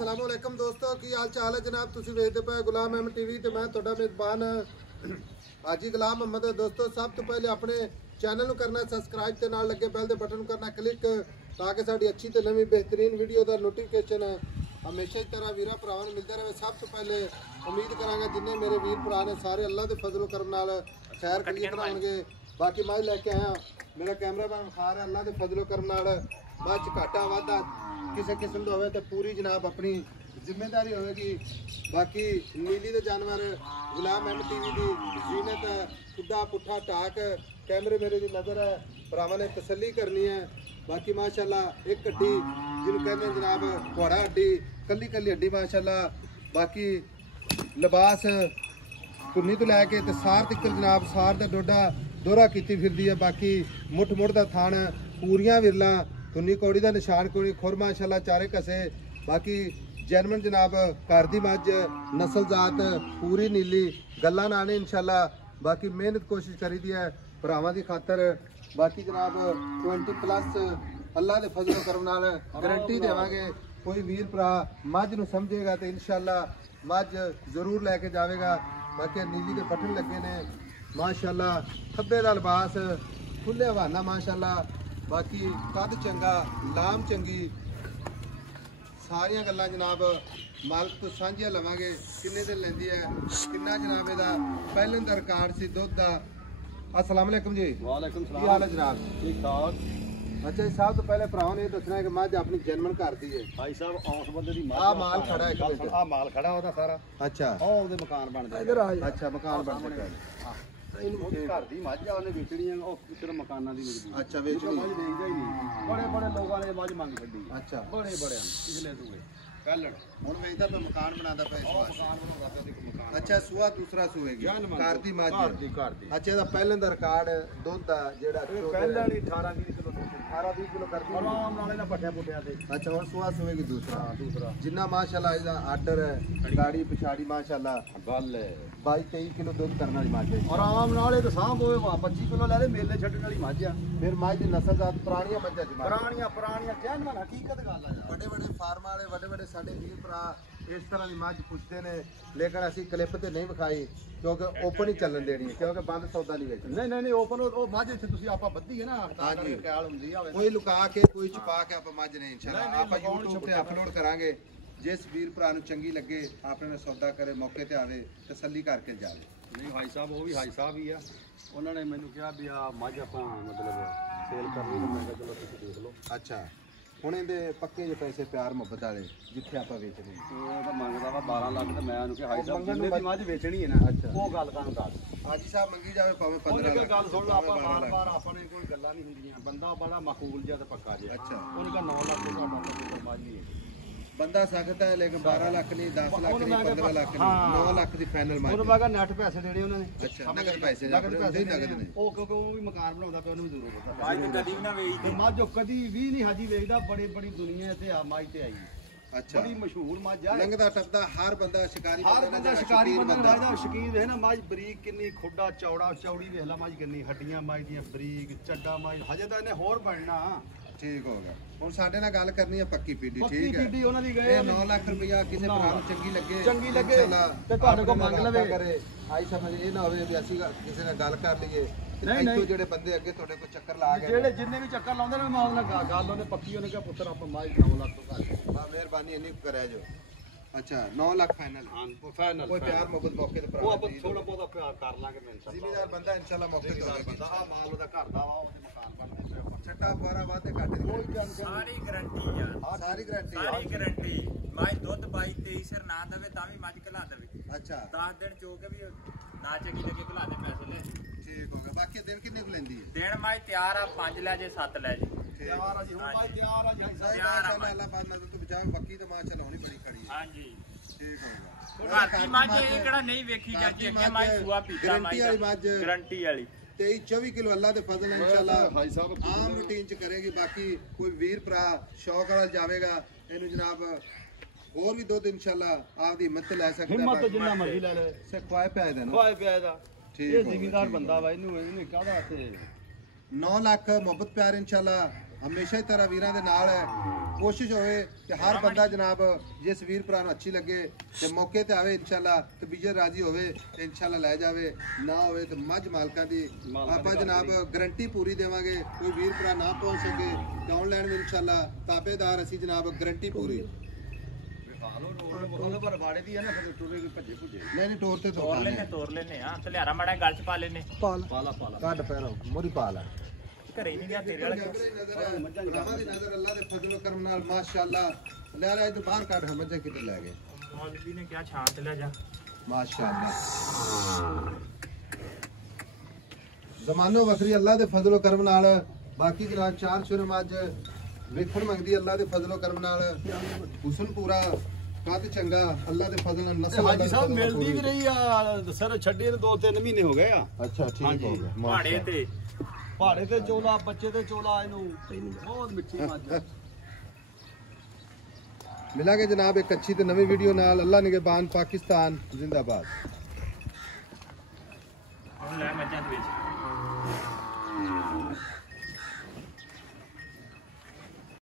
अस्सलाम वालेकुम दोस्तों की हाल चाल है जनाब तुसी वेखदे पे गुलाम अहमद टीवी ते मैं तुहाडा मेज़बान हाजी गुलाम अहमद। दोस्तों सब तो पहले अपने चैनल नूं करना सबसक्राइब ते नाल लगे बैल दे बटन करना क्लिक ताकि साडी अच्छी ते नवीं बेहतरीन वीडियो दा नोटिफिकेशन हमेशा इस तरह वीरा भरावां नूं मिलदा रहे। सब तो पहले उम्मीद करांगा जिन्ने मेरे वीर भरा ने सारे अल्लाह दे फजल करम नाल खैर कलियर बनाउणगे। बाकी मैं लैके आया मेरा कैमरामैन खा रहा अल्लाह दे फजल करम नाल बाद च घाटा वाधा किसी किस्म का हो पूरी जनाब अपनी जिम्मेदारी होगी। बाकी नीली दे जानवर गुलाम अहमद टीवी की जीनत खुदा पुठा टाक कैमरे मेरे की नज़र है भरावां ने तसल्ली करनी है। बाकी माशाल्लाह एक हड्डी जिन्होंने कहते हैं जनाब घोड़ा हड्डी कली कली हड्डी माशाल्लाह। बाकी लिबास कुन्नी तो लैके तो सार तक जनाब सार का डोडा दोहरा की फिरदी है। बाकी मुठ मुठ का थान पूरियां विरला कुन्नी कौड़ी का निशान कोड़ी खुर माशाल्लाह चारे कसे। बाकी जैनमन जनाब घर की मझ नस्ल जात पूरी नीली गल्ला नाने इंशाल्लाह। बाकी मेहनत कोशिश करी दी है भरावां की खातर। बाकी जनाब 20+ अल्लाह के फजल करम नाल गारंटी देवांगे। कोई वीर भरा मझ नूं समझेगा तो इंशाल्लाह मझ जरूर लैके जाएगा। बाकी नीली के बटन लगे ने माशाल्लाह खब्बे का लिबास खुले हवाना माशाल्लाह। बाकी कद चंगा लाम चंगी सारिया गल्लां जनाब मालक तो साझियां लवांगे। किन्ने दिन लैंदी है किन्ना जनाब इहदा पहले दा रिकॉर्ड सी दुध दा। अस्सलाम वालेकुम जी। वालेकुम सलाम। की हाल है जनाब? ठीक ठाक। अच्छा जी साहब तो पहले भरावां ने दसना है कि मझ अपनी जन्मन घर दी है। भाई साहब औस बंदे दी आ माल खड़ा है एक मिनट। आ माल खड़ा ओदा सारा। अच्छा ओ ओदे मकान बन गए। इधर आ। अच्छा मकान बन गया। ਇਹਨੂੰ ਘਰ ਦੀ ਮੱਝ ਆ ਉਹਨੇ ਵੇਚਣੀ ਆ ਉਹ ਕਿਤੇ ਮਕਾਨਾਂ ਦੀ ਮਿਲਦੀ। अच्छा ਵੇਚਣੀ ਮੱਝ ਵੇਚਦਾ ਹੀ ਨਹੀਂ। ਬੜੇ ਬੜੇ ਲੋਕਾਂ ਨੇ ਮੱਝ ਮੰਗ ਛੱਡੀ। अच्छा ਬੜੇ ਬੜਿਆਂ ਪਿਛਲੇ ਸੂਏ ਪਹਿਲਣ ਹੁਣ ਵੇਚਦਾ ਪਿਆ ਮਕਾਨ ਬਣਾਦਾ ਪਿਆ ਉਹ ਮਕਾਨ ਨੂੰ ਰੱਖਦਾ ਤੇ ਮਕਾਨ। ਅੱਛਾ ਸੂਆ ਦੂਸਰਾ ਸੂਏਗੀ ਘਰ ਦੀ ਮੱਝ। ਘਰ ਦੀ ਅੱਛਾ ਇਹਦਾ ਪਹਿਲਾਂ ਦਾ ਰਿਕਾਰਡ ਦੁੱਧ ਦਾ ਜਿਹੜਾ ਪਹਿਲਾਂ ਨਹੀਂ 18 20 ਕਿਲੋ ਦੁੱਧ 18 20 ਕਿਲੋ ਕਰਦੀ ਆਰਾਮ ਨਾਲ ਇਹਨਾਂ ਪੱਠਿਆਂ ਪੁੱਠਿਆਂ ਤੇ। ਅੱਛਾ ਹੁਣ ਸੂਆ ਸੂਏਗੀ ਦੂਸਰਾ। ਦੂਸਰਾ ਜਿੰਨਾ ਮਾਸ਼ਾਅੱਲਾ ਇਹਦਾ ਆਰਡਰ ਹੈ ਗਾੜੀ ਪਿਛਾੜੀ ਮਾਸ਼ਾਅੱਲਾ ਗੱਲ ਹੈ 22 23 ਕਿਲੋ ਦੁੱਧ ਕਰਨ ਵਾਲੀ ਮੱਝ ਹੈ। ਆਰਾਮ ਨਾਲ ਇਹ ਤਾਂ ਸਾਂਭ ਹੋਏ 25 ਕਿਲੋ ਲੈ ਲੈ ਮੇਲੇ ਛੱਡਣ ਵਾਲੀ ਮੱਝ ਆ। ਫਿਰ ਮੱਝ ਦੀ ਨਸਲ ਦਾ ਪੁਰਾਣੀਆਂ ਮੱਝਾਂ ਜਮਾ ਪੁਰਾਣੀਆਂ ਜੈਨੂਅਨ ਹਕੀਕਤ ਗੱਲ ਆ ਯਾਰ। ਵੱਡੇ ਫਾਰਮ ਵਾਲੇ ਵੱਡੇ ਸਾਡੇ ਵੀਰ ਭਰਾ ਇਸ ਤਰ੍ਹਾਂ ਦੀ ਮੱਝ ਪੁੱਛਦੇ ਨੇ ਲੇਕਿਨ ਅਸੀਂ ਕਲਿੱਪ ਤੇ ਨਹੀਂ ਵਿਖਾਈ ਕਿਉਂਕਿ ਓਪਨ ਹੀ ਚੱਲਣ ਦੇਣੀ ਹੈ ਕਿਉਂਕਿ ਬੰਦ ਸੌਦਾ ਨਹੀਂ ਵੇਚਣਾ। ਨਹੀਂ ਓਪਨ ਉਹ ਮੱਝ ਇੱਥੇ ਤੁਸੀਂ ਆਪਾਂ ਬੱਧੀ ਹੈ ਨਾ ਹਾਂਜੀ ਖਿਆਲ ਹੁੰਦੀ ਆ। ਕੋਈ ਲੁਕਾ ਕੇ ਕੋਈ ਛੁਪਾ ਕੇ ਆਪਾਂ ਮੱਝ ਨਹੀਂ ਇੰਸ਼ਾਅੱਲਾ ਆਪਾਂ YouTube ਤੇ ਅਪਲੋਡ ਕਰਾਂਗੇ। ਜਿਸ ਵੀਰ ਭਰਾ ਨੂੰ ਚੰਗੀ ਲੱਗੇ ਆਪਣੇ ਨਾਲ ਸੌਦਾ ਕਰੇ ਮੌਕੇ ਤੇ ਆਵੇ ਤਸੱਲੀ ਕਰਕੇ ਜਾਵੇ। ਨਹੀਂ ਭਾਈ ਸਾਹਿਬ ਉਹ ਵੀ ਭਾਈ ਸਾਹਿਬ ਹੀ ਆ। ਉਹਨਾਂ ਨੇ ਮੈਨੂੰ ਕਿਹਾ ਵੀ ਆ ਮੱਝ ਆਪਾਂ ਮਤਲਬ ਸੇਲ ਕਰਨੀ ਤਾਂ ਮੈਂ ਕਿਹਾ ਚਲੋ ਤੁਸੀਂ ਦੇਖ ਲਓ। ਅੱਛਾ ਹੁਣ ਇਹਦੇ ਪੱਕੇ ਜਿਹੇ ਪੈਸੇ ਪਿਆਰ ਮੁਹੱਬਤ ਵਾਲੇ ਜਿੱਥੇ ਆਪਾਂ ਵੇਚਦੇ ਉਹ ਤਾਂ ਮੰਗਦਾ ਵਾ 12 ਲੱਖ ਤੇ ਮੈਂ ਉਹਨੂੰ ਕਿਹਾ ਭਾਈ ਸਾਹਿਬ ਜਿੰਨੇ ਦੀ ਮੱਝ ਵੇਚਣੀ ਹੈ ਨਾ ਉਹ ਗੱਲ ਤੁਹਾਨੂੰ ਦੱਸ। ਹਾਜੀ ਸਾਹਿਬ ਮੰਗੀ ਜਾਵੇ ਭਾਵੇਂ 15 ਲੱਖ। ਗੱਲ ਸੁਣ ਲਓ ਆਪਾਂ ਬਾਰ-ਬਾਰ ਆਪਣੇ ਕੋਈ ਗੱਲਾਂ ਨਹੀਂ ਹੁੰਦੀਆਂ। ਬੰਦਾ ਬੜਾ ਮਾਕੂਲ ਜਿਹਾ ਤੇ ਪੱਕਾ ਜਿਹਾ। ਅੱਛਾ ਉਹਨੇ ਕਿਹਾ 9 ਲੱਖ ਤੋਂ ਤੁਹਾਡਾ ਕੋਈ ਮੱਝ ਨਹੀਂ ਹੈ। ਬੰਦਾ ਸਖਤ ਹੈ ਲੇਕਿਨ 12 ਲੱਖ ਨਹੀਂ 10 ਲੱਖ ਨਹੀਂ 15 ਲੱਖ ਨਹੀਂ 9 ਲੱਖ ਦੀ ਫਾਈਨਲ ਮਾਰ। ਉਹਨੂੰ ਮੈਂ ਕਿਹਾ ਨੈਟ ਪੈਸੇ ਦੇਣੇ ਉਹਨਾਂ ਨੇ। ਅੱਛਾ ਨਗਦ ਪੈਸੇ ਨਗਦ ਨੇ ਉਹ ਕਿਉਂਕਿ ਉਹ ਵੀ ਮਕਾਨ ਬਣਾਉਂਦਾ ਪਿਆ ਉਹਨੂੰ ਵੀ ਜ਼ਰੂਰ ਪਤਾ। ਮੱਝ ਕਦੀ ਵੀ ਨਾ ਵੇਚਦੇ। ਮੱਝ ਕਦੀ ਵੀ ਨਹੀਂ ਹਾਜੀ ਵੇਚਦਾ। ਬੜੀ ਦੁਨੀਆ ਤੇ ਆ ਮੱਝ ਤੇ ਆਈ। ਅੱਛਾ ਬੜੀ ਮਸ਼ਹੂਰ ਮੱਝ ਆ। ਲੰਘਦਾ ਟੱਪਦਾ ਹਰ ਬੰਦਾ ਸ਼ਿਕਾਰੀ ਬੰਦਾ ਦਾ ਸ਼ੌਕੀਨ ਹੈ ਨਾ। ਮੱਝ ਬਰੀਕ ਕਿੰਨੀ ਖੋਡਾ ਚੌੜਾ ਚੌੜੀ ਵੇਖ ਲਾ ਮੱਝ ਕਿੰਨੀ ਹੱਡੀਆਂ ਮੱਝ ਦੀਆਂ ਬਰੀਕ ਚੱਡਾ ਮੱਝ ਹਜੇ ਤਾਂ ਇਹਨੇ ਹੋਰ ਬਣਨਾ। ਠੀਕ ਹੋ ਗਿਆ ਹੁਣ ਸਾਡੇ ਨਾਲ ਗੱਲ ਕਰਨੀ ਹੈ ਪੱਕੀ ਪੀਡੀ। ਠੀਕ ਹੈ ਪੀਡੀ ਉਹਨਾਂ ਦੀ ਗਏ 9 ਲੱਖ ਰੁਪਇਆ ਕਿਸੇ ਭਰਾ ਨੂੰ ਚੰਗੀ ਲੱਗੇ ਤੇ ਤੁਹਾਡੇ ਕੋਲ ਮੰਗ ਲਵੇ ਕਰੇ। ਆਈ ਸਮਝ ਇਹ ਨਾ ਹੋਵੇ ਵੀ ਅਸੀਂ ਕਿਸੇ ਨਾਲ ਗੱਲ ਕਰ ਲਈਏ ਨਹੀਂ ਜਿਹੜੇ ਬੰਦੇ ਅੱਗੇ ਤੁਹਾਡੇ ਕੋਲ ਚੱਕਰ ਲਾ ਗਏ ਜਿਹੜੇ ਜਿੰਨੇ ਵੀ ਚੱਕਰ ਲਾਉਂਦੇ ਨੇ ਮੈਂ ਉਹਨਾਂ ਨਾਲ ਗੱਲ ਉਹਨੇ ਪੱਕੀ ਉਹਨੇ ਕਿਹਾ ਪੁੱਤਰ ਆਪਾਂ ਮਾਈ 9 ਲੱਖ ਤੋਂ ਘੱਟ ਬਾ ਮਿਹਰਬਾਨੀ ਇੰਨੀ ਕਰਿਆ ਜੋ। ਅੱਛਾ 9 ਲੱਖ ਫਾਈਨਲ। ਹਾਂ ਫਾਈਨਲ ਕੋਈ ਪਿਆਰ ਮੁਹੱਬਤ ਮੌਕੇ ਤੇ ਭਰਾ ਉਹ ਆਪਾਂ ਥੋੜਾ ਬਹੁਤਾ ਪਿਆਰ ਕਰ ਲਾਂਗੇ ਮੈਂ ਇੰਸ਼ਾਅੱਲਾ। ਜ਼ਿਮੀਦਾਰ ਬੰਦਾ ਇੰਸ਼ਾਅੱਲਾ ਮੌਕੇ ਤੇ ਬੰਦਾ ਆ ਮਾਲ ਉਹਦਾ ਘਰ ਦਾ ਵਾ ਉਹਦੇ ਮਕਾਨ ਬਣਦੇ ਛੱਟਾ 12 ਵਾਧੇ ਘੱਟ ਦੀ ਸਾਰੀ ਗਾਰੰਟੀ ਆ। ਸਾਰੀ ਗਾਰੰਟੀ ਮੱਝ ਦੁੱਧ 22 23 ਸਿਰ ਨਾ ਦੇਵੇ ਤਾਂ ਵੀ ਮੱਝ ਘਲਾ ਦੇਵੇ। ਅੱਛਾ 10 ਦਿਨ ਚੋ ਕੇ ਵੀ ਨਾ ਚੰਗੀ ਲੱਗੇ ਘਲਾ ਦੇ ਪੈਸੇ ਲੈ। ਠੀਕ ਹੋ ਗਿਆ। ਬਾਕੀ ਦਿਨ ਕਿੰਨੇ ਕੁ ਲੈਂਦੀ ਹੈ? ਦਿਨ ਮੱਝ ਤਿਆਰ ਆ 5 ਲੈ ਜੇ 7 ਲੈ ਜੇ ਤਿਆਰ ਆ ਜੀ। ਹੁਣ ਭਾਈ ਤਿਆਰ ਆ ਜੀ। ਤਿਆਰ ਆ ਅੱਲਾਹ ਬਾਦ ਨਜ਼ਰ ਤੋਂ ਬਚਾਵੇ। ਬਾਕੀ ਤਾਂ ਮਾਸ਼ਾਅੱਲਾ ਹੋਣੀ ਬੜੀ ਖੜੀ ਹੈ। ਹਾਂਜੀ ਠੀਕ ਹੋ ਗਿਆ। ਘਰ ਦੀ ਮੱਝ ਇਹ ਕਿਹੜਾ ਨਹੀਂ ਵੇਖੀ ਜਾਂਦੀ ਅੱਗੇ ਮੱਝ ਸੂਆ ਪੀਤਾ ਮੱਝ ਗਾਰੰਟੀ ਵਾਲੀ 23-24 ਕਿਲੋ ਅੱਲਾਹ ਦੇ ਫਜ਼ਲ ਨਾਲ ਇੰਸ਼ਾਅੱਲਾ ਆਮ ਰੂਟੀਨ ਚ ਕਰੇਗੀ। ਬਾਕੀ ਕੋਈ ਵੀਰ ਭਰਾ ਸ਼ੌਕ ਨਾਲ ਜਾਵੇਗਾ ਇਹਨੂੰ ਜਨਾਬ ਹੋਰ ਵੀ ਦੁੱਧ ਇੰਸ਼ਾਅੱਲਾ ਆਪਦੀ ਹਿੰਮਤ ਤੇ ਲੈ ਸਕਦਾ। ਹਿੰਮਤ ਜਿੰਨਾ ਮਰਜ਼ੀ ਲੈ ਲੈ ਸੇ ਖਵਾਏ ਪਿਆ ਇਹਦਾ ਖਵਾਏ ਪਿਆ ਇਹਦਾ। ਇਹ ਜ਼ਿਮੀਦਾਰ ਬੰਦਾ ਵਾ ਇਹਨੂੰ ਕਾਹਦਾ ਇੱਥੇ 9 ਲੱਖ ਮੁਹੱਬਤ ਪਿਆਰ ਇੰਸ਼ਾਅੱਲਾ ਹਮੇਸ਼ਾ ਹੀ ਤਰ੍ਹਾਂ ਵੀਰਾਂ ਦੇ ਨਾਲ ਹੈ। ਕੋਸ਼ਿਸ਼ ਹੋਵੇ ਕਿ ਹਰ ਬੰਦਾ ਜਨਾਬ ਜਿਸ ਵੀਰ ਭਰਾ ਨੂੰ ਅੱਛੀ ਲੱਗੇ ਤੇ ਮੌਕੇ ਤੇ ਆਵੇ ਇਨਸ਼ਾਅੱਲਾ ਤੇ ਬੀਜਰ ਰਾਜੀ ਹੋਵੇ ਤੇ ਇਨਸ਼ਾਅੱਲਾ ਲੈ ਜਾਵੇ, ਨਾ ਹੋਵੇ ਤੇ ਮੱਝ ਮਾਲਕਾਂ ਦੀ ਆਪਾਂ ਜਨਾਬ ਗਰੰਟੀ ਪੂਰੀ ਦੇਵਾਂਗੇ। ਕੋਈ ਵੀਰ ਭਰਾ ਨਾ ਪਹੁੰਚ ਸਕੇ ਤੇ ਆਨਲਾਈਨ ਵੀ ਇਨਸ਼ਾਅੱਲਾ ਤਾਬੇਦਾਰ ਅਸੀਂ ਜਨਾਬ ਗਰੰਟੀ ਪੂਰੀ। ਪਰ ਬਾੜੇ ਦੀ ਹੈ ਨਾ ਫਿਰ ਟੁਰੇ ਭੱਜੇ ਭੁੱਜੇ ਨਹੀਂ ਟੋਰ ਤੇ ਤੋਰ ਲੈਨੇ ਆ ਤੇ ਲਿਆਰਾ ਮੜਾ ਗੱਲ ਚ ਪਾ ਲੈਨੇ। ਪਾਲਾ ਕੱਢ ਪੈਰੋ ਮੋਰੀ ਪਾ ਲੈ। ਘਰੇ ਨਹੀਂ ਗਿਆ ਤੇਰੇ ਵਾਲਾ ਮੱਝਾਂ ਦੀ ਨਜ਼ਰ ਅੱਲਾ ਦੇ ਫਜ਼ਲ ਕਰਮ ਨਾਲ ਮਾਸ਼ਾਅੱਲਾ ਲੈ ਲੈ ਇਧਰ ਬਾਹਰ ਕੱਢ ਮੱਝਾਂ ਕਿਤੇ ਲੈ ਗਏ। ਮੌਲਵੀ ਨੇ ਕਿਹਾ ਛਾਂ ਤੇ ਲੈ ਜਾ ਮਾਸ਼ਾਅੱਲਾ। ਜ਼ਮਾਨੋ ਵੱਖਰੀ ਅੱਲਾ ਦੇ ਫਜ਼ਲ ਕਰਮ ਨਾਲ। ਬਾਕੀ ਜਨਾਬ 4 ਸ਼ੁਰੂ ਮੱਝ ਵੇਖਣ ਮੰਗਦੀ ਅੱਲਾ ਦੇ ਫਜ਼ਲ ਕਰਮ ਨਾਲ। ਹੁਸਨ ਪੂਰਾ ਕੱਦ ਚੰਗਾ ਅੱਲਾ ਦੇ ਫਜ਼ਲ ਨਾਲ ਨਸਲ ਹਾਜੀ ਸਾਹਿਬ ਮਿਲਦੀ ਵੀ ਰਹੀ ਆ ਸਰ ਛੱਡੀ ਨੂੰ 2-3 ਮਹੀਨੇ ਹੋ ਗਏ ਆ। ਅੱਛਾ ਠੀਕ ਹੋ ਗਿਆ। ਪਹਾੜੇ ਤੇ ਚੋਲਾ ਬੱਚੇ ਤੇ ਚੋਲਾ ਇਹਨੂੰ ਬਹੁਤ ਮਿੱਠੀ ਮੱਝ। ਮਿਲਾਂਗੇ ਜਨਾਬ ਇੱਕ ਅੱਛੀ ਤੇ ਨਵੀਂ ਵੀਡੀਓ ਨਾਲ। ਅੱਲਾ ਨਿਗਹਿਬਾਨ ਪਾਕਿਸਤਾਨ ਜ਼ਿੰਦਾਬਾਦ। ਹੁਣ ਲੈ ਮੱਝਾਂ ਦੇ ਵਿੱਚ